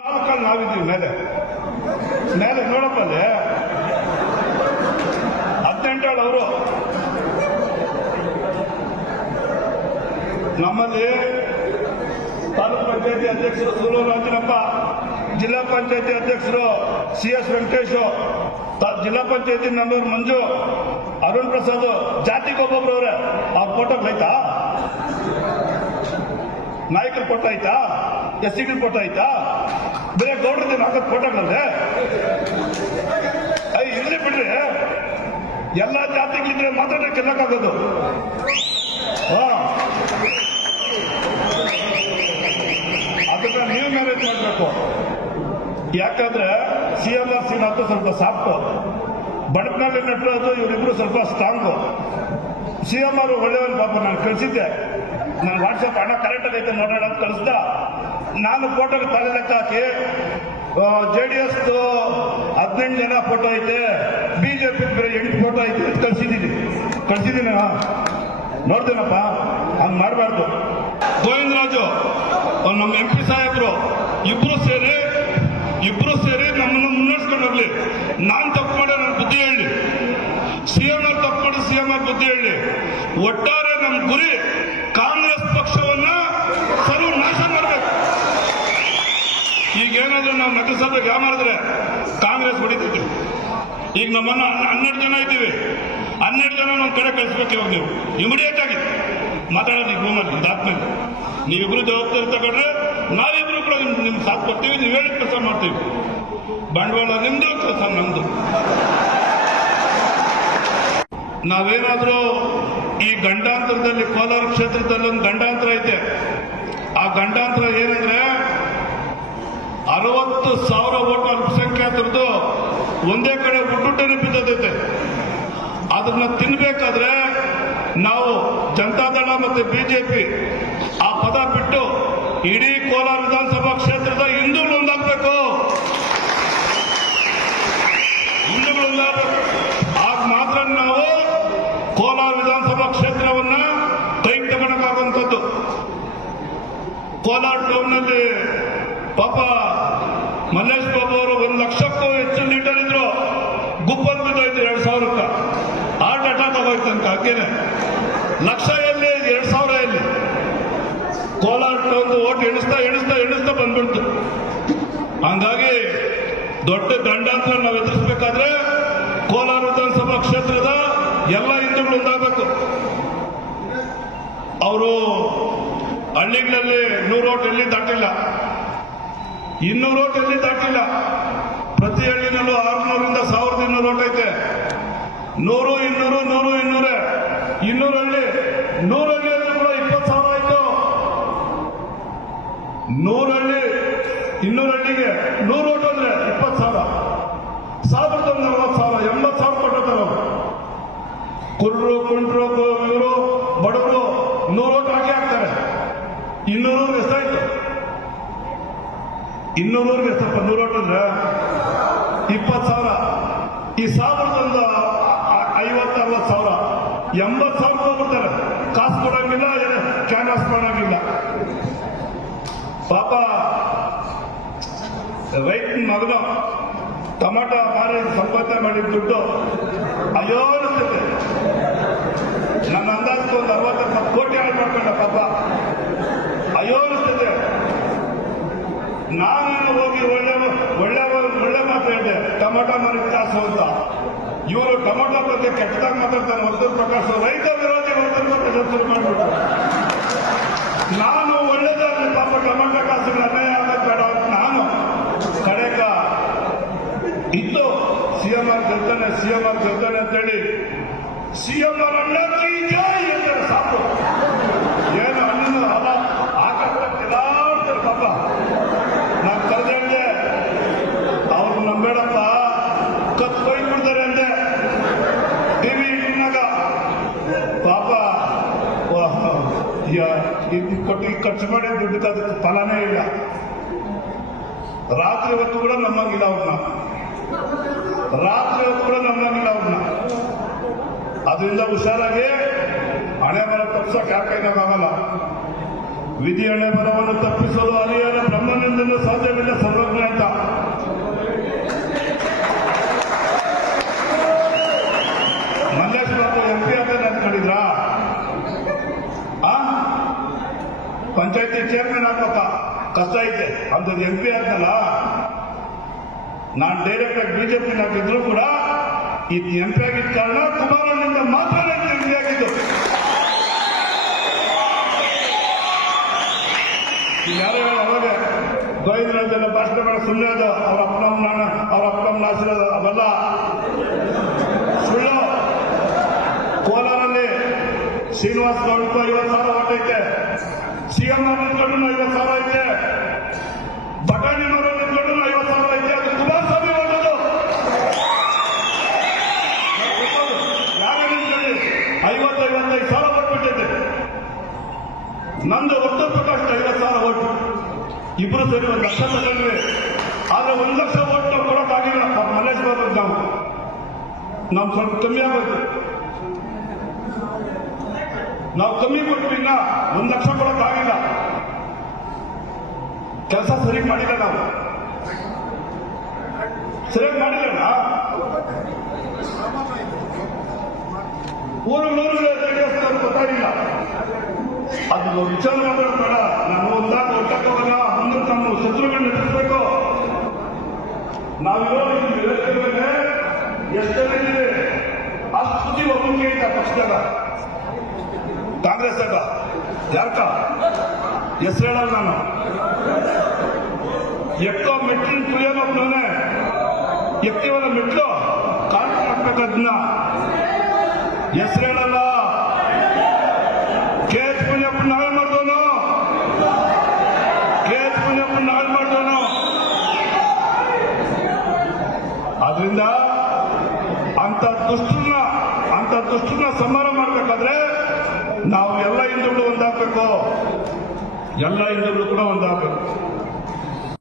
ನಾಲ್ಕಲ್ಲಿ ನಾವಿದ್ದೀವಿ ಮೇಲೆ. ಮೇಲೆ ನೋಡಪ್ಪ ಅಲ್ಲಿ. ಹದಿನೆಂಟೇಳು ಅವರು ನಮ್ಮಲ್ಲಿ ತಾಲೂಕ್ ಪಂಚಾಯತಿ ಅಧ್ಯಕ್ಷರು ಸೂಲೂರು ಅಂಜನಪ್ಪ ಜಿಲ್ಲಾ ಪಂಚಾಯತಿ ಅಧ್ಯಕ್ಷರು ಸಿ ಎಸ್ ವೆಂಕಟೇಶು ಜಿಲ್ಲಾ ಪಂಚಾಯತಿ ಮೆಂಬರ್ ಮಂಜು, ಅರುಣ್ ಪ್ರಸಾದ್ ಜಾತಿಗೆ ಅವರೇ. ಆ ಫೋಟೋ ಐತಾ ನಾಯಕರು ಕೊಟ್ಟಾಯ್ತಾ ಎಸ್ ಸಿ ಫೋಟೋ ಐತಾ ಬೇರೆ ಗೌಡ್ರದ್ದು ಹಾಕೋದು ಫೋಟೋಗಳಲ್ಲೇ ಅಯ್ಯ ಇಲ್ಲಿ ಬಿಡ್ರಿ. ಎಲ್ಲ ಜಾತಿಗಳಿದ್ರೆ ಮಾತಾಡ ಗೆಲ್ಲಕ್ಕಾಗೋದು ಹಾ. ಅದನ್ನ ನೀವು ಮ್ಯಾರೇಜ್ ಮಾಡಬೇಕು. ಯಾಕಂದ್ರೆ ಸಿ ಎಲ್ ಆರ್ ಶ್ರೀನಾಥ್ ಸ್ವಲ್ಪ ಸಾಫ್ಟು ಬಡಕ್ನಲ್ಲಿ ನಟರಾಜು ಇವರಿಬ್ರು ಸ್ವಲ್ಪ ಸ್ಟ್ರಾಂಗು ಸಿ ಎಂ ಆರ್ ಪಾಪ, ನಾನು ಕಳಿಸಿದ್ದೆ. ನಾನು ವಾಟ್ಸಪ್ ಹಣ ಕರೆಕ್ಟಾಗಿ ಐತೆ ನೋಡೋಣ ಅಂತ ಕಳಿಸ್ದ. ನಾನು ಫೋಟೋಗೆ ತಲೆ ಲೆಕ್ಕ ಹಾಕಿ ಜೆ ಡಿ ಎಸ್ ಹದಿನೆಂಟು ಜನ ಫೋಟೋ ಐತೆ ಬಿಜೆಪಿ ಎಂಟು ಫೋಟೋ ಐತೆ ಅಂತ ಕಳಿಸಿದ್ದೀನಿ. ಕಳಿಸಿದ್ದೀನಿ ನೋಡ್ತೇನಪ್ಪ, ಹಂಗೆ ಮಾಡಬಾರ್ದು. ಗೋವಿಂದರಾಜು ಅವ್ರು ನಮ್ಮ ಎಂ ಪಿ ಸಾಹೇಬರು, ಇಬ್ರು ಸೇರಿ ಇಬ್ರು ಸೇರಿ ನಮ್ಮನ್ನು ಮುನ್ನಡೆಸ್ಕೊಂಡು ಹೋಗ್ಲಿ. ನಾನು ತಪ್ಪು ಮಾಡಿ ನನ್ನ ಬುದ್ಧಿ ಹೇಳಿ. ಆರ್ ಬುದ್ಧಿ ಹೇಳಿ ಒಟ್ಟಾರೆ ನಮ್ಮ ಗುರಿ ಕಾಂಗ್ರೆಸ್ ಪಕ್ಷವನ್ನ ಸರ್ವನಾಶ ಮಾಡಬೇಕು. ಈಗ ಏನಾದ್ರೂ ನಾವು ನಟಿಸಬೇಕು ಯಾವ ಮಾಡಿದ್ರೆ ಕಾಂಗ್ರೆಸ್ ಹೊಡಿತೀವಿ ಈಗ ನಮ್ಮನ್ನ ಹನ್ನ- ಹನ್ನೆರಡು ಜನ ಇದ್ದೀವಿ. ಹನ್ನೆರಡು ಜನ ನಮ್ಮ ಕಡೆ ಕಳಿಸ್ಬೇಕು ಇವಾಗ ನೀವು. ಇಮಿಡಿಯೇಟ್ ಆಗಿ. ಮಾತಾಡೋದು ಈಗ ರೂಮಲ್ಲಿ ಇದಾದ್ಮೇಲೆ. ನೀವಿಬ್ರು ಜವಾಬ್ದಾರಿ ತಗೊಂಡ್ರೆ ನಾವಿಬ್ರು ಕೂಡ ನಿಮ್ಗೆ ನಿಮ್ ಸಾಥ್ ಕೊಡ್ತೀವಿ, ನೀವು ಹೇಳಿದ ಕೆಲಸ ಮಾಡ್ತೀವಿ. ಬಂಡವಾಳ ನಿಮ್ದು ಕೆಲಸ, ನಮ್ದು. ನಾವೇನಾದ್ರೂ ಈ ಗಂಡಾಂತರದಲ್ಲಿ ಕೋಲಾರ ಕ್ಷೇತ್ರದಲ್ಲಿ ಒಂದು ಗಂಡಾಂತರ ಐತೆ. ಆ ಗಂಡಾಂತರ ಏನಂದ್ರೆ ಅರವತ್ತು ಸಾವಿರ ಓಟ್ ಅಲ್ಪಸಂಖ್ಯಾತರದ್ದು ಒಂದೇ ಕಡೆ ಹುಟ್ಟುಟ್ಟನೆ ಬಿದ್ದದೈತೆ. ಅದನ್ನ ತಿನ್ಬೇಕಾದ್ರೆ ನಾವು ಜನತಾದಳ ಮತ್ತೆ ಬಿಜೆಪಿ ಆ ಪದ ಬಿಟ್ಟು ಇಡೀ ಕೋಲಾರ ವಿಧಾನಸಭಾ ಕ್ಷೇತ್ರದ ಹಿಂದೂ ಒಂದಾಗಬೇಕು ಹಿಂದೂಗಳು ಒಂದಾಗಬೇಕು ಕೋಲಾರ ಟೌನ್ನಲ್ಲಿ ಪಾಪ ಮಲ್ಲೇಶ್ ಬಾಬು ಅವರು ಒಂದು ಲಕ್ಷಕ್ಕೂ ಹೆಚ್ಚು ಲೀಟರ್ ಇದ್ರು ಗುಪ್ಪಲ್ ಬಿದ್ದೋಯ್ತು ಎರಡ್ ಸಾವಿರಕ್ಕ. ಹಾರ್ಟ್ ಅಟ್ಯಾಕ್ ಆಗೋಯ್ತಂತ ಹಾಗೇನೆ ಲಕ್ಷ ಎಲ್ಲಿ ಎರಡು ಸಾವಿರ ಎಲ್ಲಿ ಕೋಲಾರ ಟೌನ್ ಓಟ್ ಎಣಿಸ್ತಾ ಎಣಿಸ್ತಾ ಎಣಿಸ್ತಾ ಬಂದ್ಬಿಡ್ತು. ಹಂಗಾಗಿ ದೊಡ್ಡ ದಂಡಾಂತರ ನಾವು ಎದುರಿಸ್ಬೇಕಾದ್ರೆ ಕೋಲಾರ ವಿಧಾನಸಭಾ ಕ್ಷೇತ್ರದ ಎಲ್ಲ ಹಿಂದೂಗಳು ಒಂದಾಗಬೇಕು. ಅವರು ಹಳ್ಳಿಗಳಲ್ಲಿ ನೂರು ಓಟ್ ಎಲ್ಲಿ ದಾಟಿಲ್ಲ? ಇನ್ನೂರು ಓಟ್ ಎಲ್ಲಿ ದಾಟಿಲ್ಲ? ಪ್ರತಿ ಹಳ್ಳಿನಲ್ಲೂ ಆರುನೂರಿಂದ ಸಾವಿರದ ಇನ್ನೂರು ಓಟ್ ಐತೆ. ನೂರು, ಇನ್ನೂರು, ನೂರು, ಇನ್ನೂರೇ. ಇನ್ನೂರು ಹಳ್ಳಿ, ನೂರು ಹಳ್ಳಿಯಲ್ಲಿ ಕೂಡ ಇಪ್ಪತ್ತು ಸಾವಿರ ಆಯ್ತು. ನೂರು ಹಳ್ಳಿ, ಇನ್ನೂರು ಹಳ್ಳಿಗೆ ನೂರು ಓಟ್ ಅಂದ್ರೆ ಇಪ್ಪತ್ತು ಸಾವಿರ. ಸಾವಿರದ ನಲವತ್ತು ಸಾವಿರ, ಎಂಬತ್ತು ಸಾವಿರ ಅವರು. ಕುರುಡ್ರು ಕುಂಟ್ರು ಇವರು ಬಡವರು ನೂರು ಓಟ್ ಹಾಕಿ ಹಾಕ್ತಾರೆ ಇನ್ನೂರು ವ್ಯಸ್ತ ಆಯ್ತು? ಇನ್ನೂರು ನೂರು ನೂರ ಅಂದ್ರೆ ಇಪ್ಪತ್ತು ಸಾವಿರ. ಈ ಸಾವಿರದ ಒಂದು ಐವತ್ತು ಅರವತ್ತು ಸಾವಿರ. ಎಂಬತ್ತು ಸಾವಿರ ತಗೊಂಡ್ಬಿಡ್ತಾರೆ ಕಾಸು ಕೊಡಂಗಿಲ್ಲ ಕ್ಯಾನ್ವಾಸ್ ಮಾಡಂಗಿಲ್ಲ. ಪಾಪ ರೈತನ ಮಗನ ಟೊಮಾಟೋ ಮಾರಿ ಸಂಪಾದನೆ ಮಾಡಿದ ದುಡ್ಡು ಅಯ್ಯೋ ಅನಿಸ್ತದೆ ನನ್ನ ಅಂದಾಜು ಒಂದು ಅರವತ್ತು ಕೋಟಿ ಹಾಳು ಮಾಡ್ಕೊಂಡ ಪಾಪ ಅಯ್ಯೋ ಅನಿಸ್ತದೆ ನಾನು ಹೋಗಿ ಒಳ್ಳೆ ಒಳ್ಳೆ ಒಳ್ಳೆ ಮಾತು ಹೇಳಿದೆ ಟೊಮಾಟೊ ಮಾರಿದ ಕಾಸು ಅಂತ ಇವರು ಟೊಮೊಟೊ ಬಗ್ಗೆ ಕೆಟ್ಟದಾಗ ಮಾತಾಡ್ತಾರೆ. ವರ್ತೂರ್ ಪ್ರಕಾಶ್ ರೈತ ವಿರೋಧಿ ವರ್ತೂರ್ ಪ್ರಕಾಶ್ ಶುರು ಮಾಡಿಬಿಟ್ಟು ನಾನು ಒಳ್ಳೇದಾಗಲಿ ಪಾಪ ಟೊಮೊಟೊ ಕಾಸುಗಳ ಅನ್ಯಾಯ ಆಗೋದು ಬೇಡ ಅಂತ ನಾನು ಕಡೆಗ ಇತ್ತು ಸಿಎಂ ಆರ್ ಗೆಲ್ತಾನೆ ಸಿಎಂ ಆರ್ ಗೆಲ್ತಾನೆ ಅಂತೇಳಿ ಸಿಎಂ ಆರ್ ಅಣ್ಣ ಸಾಕು. ಖರ್ಚು ಮಾಡಿ ದುಡ್ಡು ಅದಕ್ಕೆ ಫಲನೇ ಇಲ್ಲ. ರಾತ್ರಿ ಹೊತ್ತು ಕೂಡ ನಮ್ಮಂಗಿಲ್ಲ ಅವ್ರನ್ನ. ರಾತ್ರಿ ಹೊತ್ತು ಕೂಡ ನಮ್ಮಂಗಿಲ್ಲ ಅವ್ರನ್ನ. ಅದರಿಂದ ಹುಷಾರಾಗಿ ಹಣೆ ಬರ ತಪ್ಪಿಸೋಕೆ ಯಾಕೆ ಆಗಲ್ಲ. ವಿಧಿ ಹಣೆ ಬರವನ್ನು ತಪ್ಪಿಸಲು ಅರಿಯನ ಬ್ರಹ್ಮನಿಂದಲೂ ಕಷ್ಟ ಐತೆ. ಅಂಥದ್ದು ಎಂ ಪಿ ಆದ್ನಲ್ಲ ನಾನು ಡೈರೆಕ್ಟ್ ಆಗಿ ಬಿಜೆಪಿ ಹಾಕಿದ್ರು ಕೂಡ ಇದು ಎಂ ಪಿ ಆಗಿದ್ದ ಕಾರಣ ಕುಮಾರಣ್ಣಿಂದ ಮಾತ್ರ ಎಂ ಪಿ ಆಗಿದ್ದು. ಯಾರೇ ಅವಾಗ ಗೋವಿಂದರಾಜೆಲ್ಲ ಭಾಷಣ ಮಾಡೋ ಸುಳ್ಳು ಅದು ಅವ್ರ ಅಪ್ಪನಮ್ಮ ಅವ್ರ ಅಪ್ಪನಮ್ಮ ನಾಸಿರೋದು ಅವೆಲ್ಲ ಸುಳ್ಳು. ಕೋಲಾರಲ್ಲಿ ಶ್ರೀನಿವಾಸ್ ಗೌಡ್ಗೂ ಐವತ್ತು ಸಾವಿರ ಓಟ್ ಐತೆ ಸಿಎಂ ನಿಂತ್ಕೊಂಡು ಐವತ್ತು ಸಾವಿರ ಐತೆ ಬಟಾಣಿ ಮರ ನಿಂತ್ಕೊಂಡು ಐವತ್ತು ಸಾವಿರ ಐತೆ ಅದು ಕುಮಾರಸ್ವಾಮಿ ಓಟದು ಯಾರು ನಿಂತ್ಕೊಳ್ಳಿ ಐವತ್ತು ಐವತ್ತೈದು ಸಾವಿರ ಓಟ್ ಬಿಟ್ಟಿದ್ದೆ ನಂದು ಉತ್ತರ ಪ್ರಕಾಶ್ ಐವತ್ತು ಸಾವಿರ ಓಟ್ ಇಬ್ಬರು ಸರಿ ಒಂದು ಲಕ್ಷ ತಗೊಂಡ್ವಿ ಆದ್ರೆ ಒಂದು ಲಕ್ಷ ಓಟ್ ನಾವು ಕೊಡೋಕ್ಕಾಗಿಲ್ಲ ಮಲ್ಲೇಶ್ ಬಾಬು ನಾವು. ನಾವು ಸ್ವಲ್ಪ ಕಮ್ಮಿ ಆಗೋದು ನಾವು ಕಮ್ಮಿ ಕೊಟ್ವಿ ಇನ್ನ. ಒಂದು ಲಕ್ಷ ಕೊಡೋಕ್ಕಾಗಿಲ್ಲ ಕೆಲಸ ಸರಿ ಮಾಡಿಲ್ಲ ನಾವು. ಸರಿಯಾಗಿ ಮಾಡಿಲ್ಲ ಊರುಗಳೂರಿಗೆ ಜೆಡಿಎಸ್ ಗೊತ್ತಾಗಿಲ್ಲ. ಅದು ವಿಚಾರ ಮಾಡೋದು ನಾನು ಒಂದಾಗ ಒಟ್ಟಕ್ಕವಲ್ಲ ಅಂದ್ರೆ ನಮ್ಮ ಶತ್ರುಗಳನ್ನ ಎದುರಿಸಬೇಕು. ನಾವಿರೋ ಮೇಲೆ ಎಷ್ಟು ಜನ ಇದ್ದೀವಿ ಅಷ್ಟು ಒಬ್ಬನಿಗೆ ಐತೆ ಪಕ್ಷದಾಗ. ಕಾಂಗ್ರೆಸ್ ಆಗ ಯಾರ್ಕ? ಹೆಸರು ಹೇಳಲ್ಲ ನಾನು. ಎಕ್ಕೋ ಮೆಟ್ಲಿನ ತುಳಿಯೋನೊಬ್ಬನೇ ಎಕ್ತಿವಲ್ಲ ಮೆಟ್ಲು ಕಾಲ್ ಹಾಕ್ಬೇಕದನ್ನ ಹೆಸರು ಹೇಳಲ್ಲ. ಕೆ ಆದ್ರಿಂದ ಅಂತ ದುಷ್ಟನ್ನ ಅಂತ ದುಷ್ಟನ್ನ ಸಂಹಾರ ಮಾಡಬೇಕಾದ್ರೆ ನಾವು ಎಲ್ಲ ಹಿಂದೂಗಳು ಒಂದಾಗಬೇಕು. ಎಲ್ಲ ಹಿಂದೂಗಳು ಕೂಡ ಒಂದಾಗಬೇಕು.